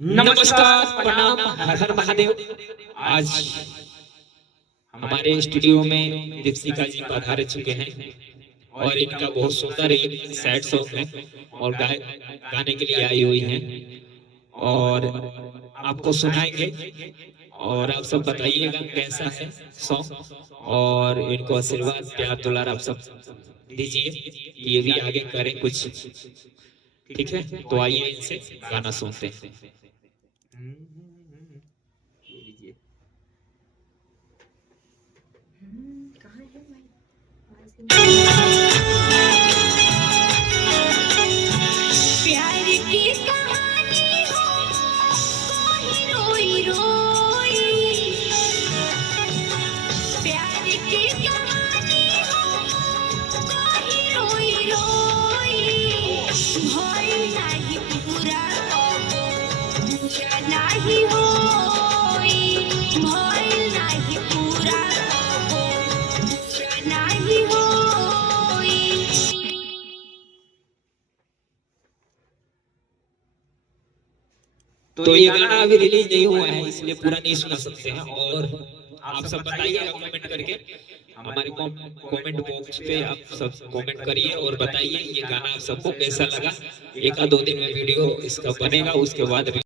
नमस्कार, प्रणाम, हर हर महादेव। आज हमारे स्टूडियो में दीपशिखा जी पधार चुके हैं और इनका बहुत सुंदर एक सैड सॉन्ग है और गाने के लिए आई हुई हैं और आपको सुनाएंगे और आप सब बताइएगा कैसा है सॉन्ग और इनको आशीर्वाद प्यार दुलार आप सब दीजिए कि ये भी आगे करें कुछ। ठीक है, तो आइए इनसे गाना सुनते हैं। ये लीजिए। प्यार की कहानी हो कोई रोई रोई, प्यार की कहानी हो कोई रोई रोई, भोल नाही पूरा पूरा नाही होई, भोल नाही पूरा पूरा नाही होई। तो ये गाना अभी रिलीज नहीं हुआ है इसलिए पूरा नहीं सुना सकते हैं और आप सब बताइएगा कमेंट करके हमारे कमेंट बॉक्स पे आप सब कमेंट करिए और बताइए ये गाना आप सबको कैसा लगा। एक आध दो दिन में वीडियो इसका बनेगा, उसके बाद